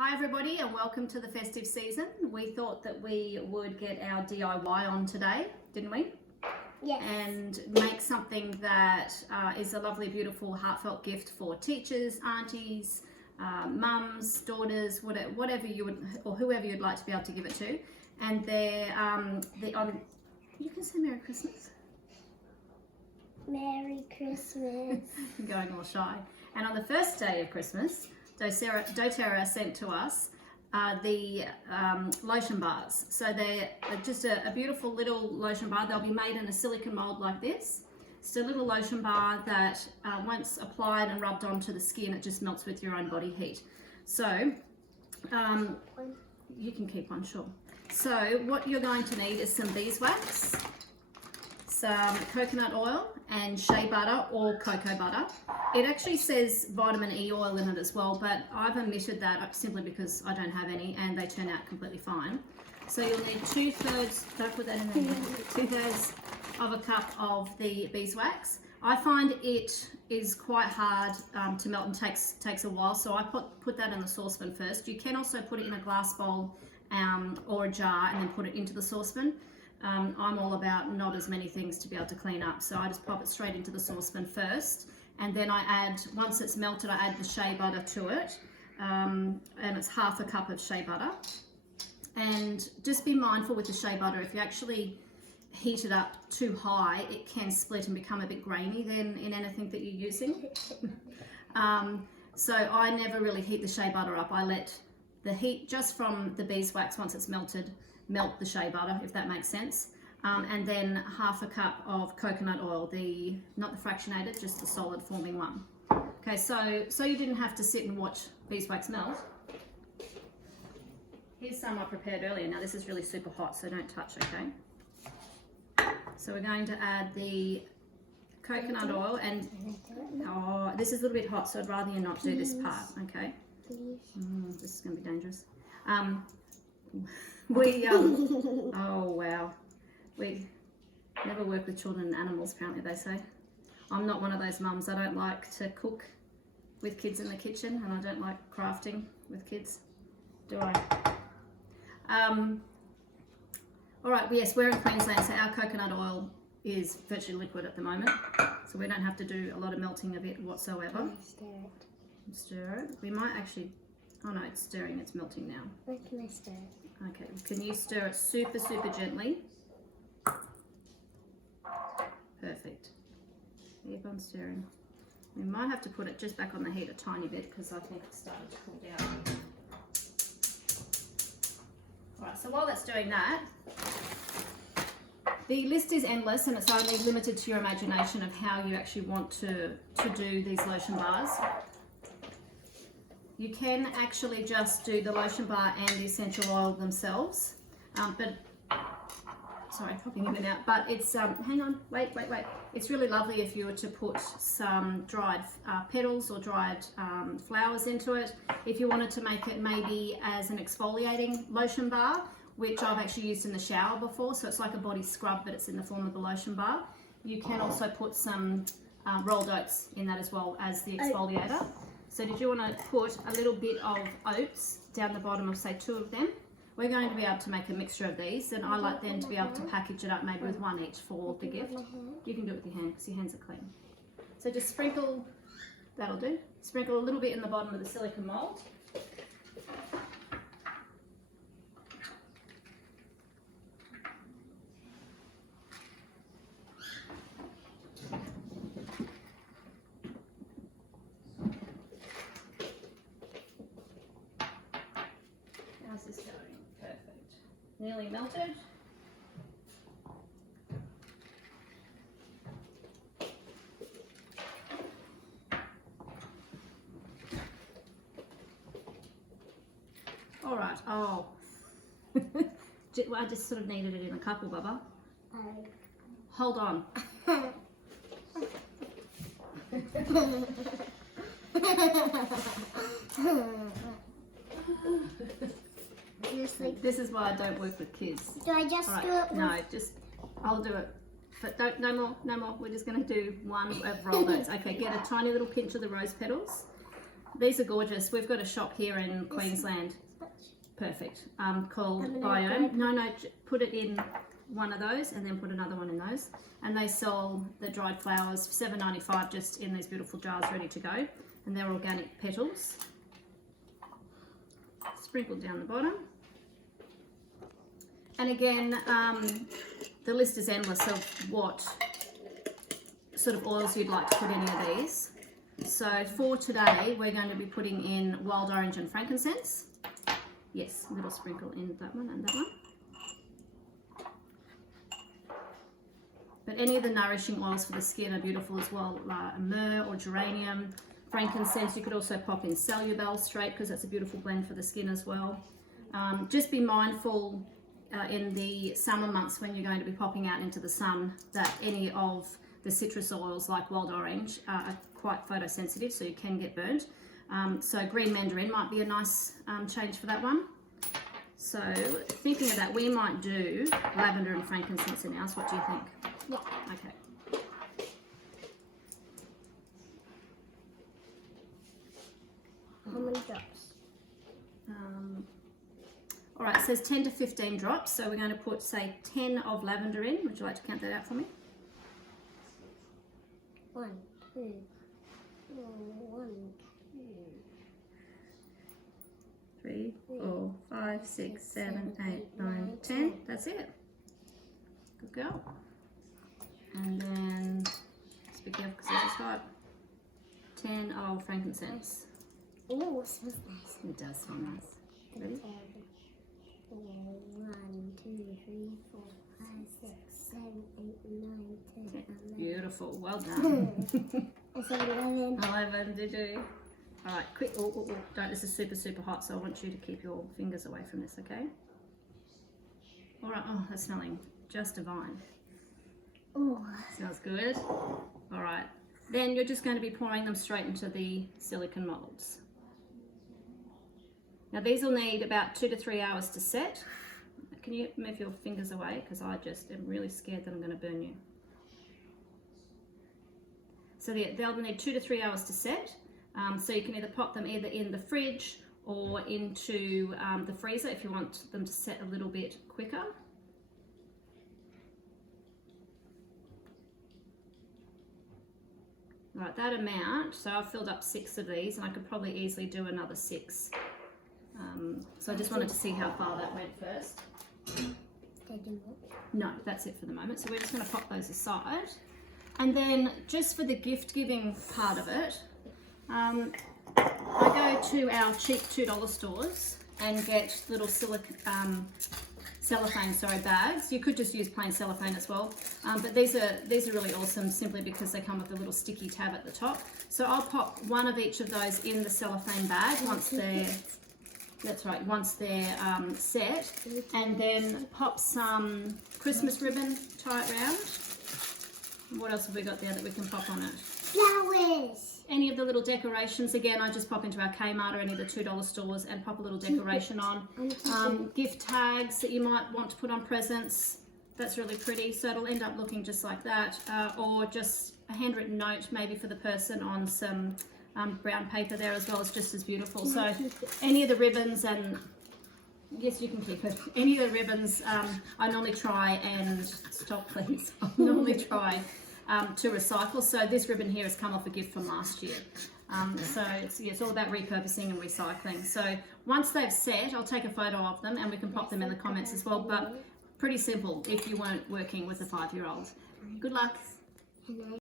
Hi everybody and welcome to the festive season. We thought that we would get our DIY on today, didn't we? Yes. And make something that is a lovely, beautiful, heartfelt gift for teachers, aunties, mums, daughters, whatever you would, or whoever you'd like to be able to give it to. And you can say Merry Christmas. Merry Christmas. I'm going all shy. And on the first day of Christmas, doTERRA sent to us the lotion bars. So they're just a beautiful little lotion bar. They'll be made in a silicone mold like this. It's a little lotion bar that once applied and rubbed onto the skin, it just melts with your own body heat. So you can keep one, sure. So what you're going to need is some beeswax, some coconut oil and shea butter or cocoa butter. It actually says vitamin E oil in it as well, but I've omitted that simply because I don't have any and they turn out completely fine. So you'll need 2/3, don't put that in there, 2/3 of a cup of the beeswax. I find it is quite hard to melt and takes a while, so I put that in the saucepan first. You can also put it in a glass bowl or a jar and then put it into the saucepan. I'm all about not as many things to be able to clean up, so I just pop it straight into the saucepan first, and then I add, once it's melted, I add the shea butter to it, and it's 1/2 cup of shea butter. And just be mindful with the shea butter, if you actually heat it up too high, it can split and become a bit grainy then in anything that you're using. So I never really heat the shea butter up. I let the heat just from the beeswax, once it's melted, melt the shea butter, if that makes sense. And then 1/2 cup of coconut oil, not the fractionated, just the solid forming one. Okay, so you didn't have to sit and watch beeswax melt. Here's some I prepared earlier. Now this is really super hot, so don't touch, okay? So we're going to add the coconut oil, and this is a little bit hot, so I'd rather you not do this part, okay? This is going to be dangerous. Oh wow, we never work with children and animals, apparently they say. I'm not one of those mums. I don't like to cook with kids in the kitchen, and I don't like crafting with kids, do I? All right, yes, we're in Queensland, so our coconut oil is virtually liquid at the moment, so we don't have to do a lot of melting of it whatsoever. Stir it. We might actually, oh no, it's stirring, it's melting now. Where can I stir it? Okay, can you stir it super, super gently? Perfect. Keep on stirring. We might have to put it just back on the heat a tiny bit because I think it's starting to cool down. Alright, so while that's doing that, the list is endless and it's only limited to your imagination of how you actually want to do these lotion bars. You can actually just do the lotion bar and the essential oil themselves, sorry, popping in and out, but it's, hang on, wait. It's really lovely if you were to put some dried petals or dried flowers into it. If you wanted to make it maybe as an exfoliating lotion bar, which I've actually used in the shower before, so it's like a body scrub, but it's in the form of a lotion bar. You can also put some rolled oats in that as well as the exfoliator. So did you want to put a little bit of oats down the bottom of, say, 2 of them? We're going to be able to make a mixture of these, and I like then to be able to package it up maybe with 1 each for the gift. You can do it with your hand because your hands are clean. So just sprinkle, that'll do. Sprinkle a little bit in the bottom of the silicone mold. How's this going? Perfect. Nearly melted. All right. Oh, I just sort of needed it in a couple, Bubba. Hold on. This is why I don't work with kids. Do I just do it? No, I'll do it. But no more. We're just going to do 1 of rolled oats. Okay, get a tiny little pinch of the rose petals. These are gorgeous. We've got a shop here in Queensland. Perfect. Called Biome. No, put it in one of those and then put another one in those. And they sell the dried flowers for $7.95 just in these beautiful jars ready to go. And they're organic petals. Sprinkled down the bottom. And again, the list is endless of what sort of oils you'd like to put in any of these. So for today, we're going to be putting in wild orange and frankincense. Yes, a little sprinkle in that one and that one. But any of the nourishing oils for the skin are beautiful as well, like myrrh or geranium. Frankincense, you could also pop in Cellubel straight because that's a beautiful blend for the skin as well. Just be mindful in the summer months when you're going to be popping out into the sun that any of the citrus oils like wild orange are quite photosensitive, so you can get burnt. So green mandarin might be a nice change for that one. So thinking of that, we might do lavender and frankincense in ours. What do you think? Yeah. Okay. How many drops? All right, it says 10 to 15 drops. So we're going to put, say, 10 of lavender in. Would you like to count that out for me? 1, 2, 1, 2, 3, 4, 5, 6, 7, 8, 9, 10. That's it. Good girl. And then, just be careful because this is hot. 10 of frankincense. Oh, it smells nice. It does smell nice. Ready? 1, 2, 3, 4, 5, 6, 7, 8, 9, 10, 11. Beautiful. Well done. I said 11. 11, did you? All right, quick. Oh, don't. This is super, super hot, so I want you to keep your fingers away from this, okay? All right. Oh, that's smelling just divine. Oh. Smells good. All right. Then you're just going to be pouring them straight into the silicone molds. Now these will need about 2 to 3 hours to set. Can you move your fingers away? Because I just am really scared that I'm going to burn you. So they'll need 2 to 3 hours to set. So you can either pop them either in the fridge or into the freezer if you want them to set a little bit quicker. Right, that amount, so I've filled up 6 of these and I could probably easily do another 6. So I just wanted to see how far that went first. No, that's it for the moment. So we're just going to pop those aside. And then just for the gift giving part of it, I go to our cheap $2 stores and get little cellophane bags. You could just use plain cellophane as well, but these are really awesome simply because they come with a little sticky tab at the top. So I'll pop one of each of those in the cellophane bag once they're set, and then pop some Christmas ribbon, tie it round. What else have we got there that we can pop on it? Flowers. Any of the little decorations, again, I just pop into our Kmart or any of the $2 stores and pop a little decoration on. Gift tags that you might want to put on presents. That's really pretty. So it'll end up looking just like that. Or just a handwritten note maybe for the person on some brown paper there as well is just as beautiful. So any of the ribbons, and yes, you can keep it. Any of the ribbons, I normally try and, stop please, I normally try to recycle. So this ribbon here has come off a gift from last year. So it's all about repurposing and recycling. So once they've set, I'll take a photo of them and we can pop them in the comments as well. But pretty simple if you weren't working with a 5-year-old. Good luck.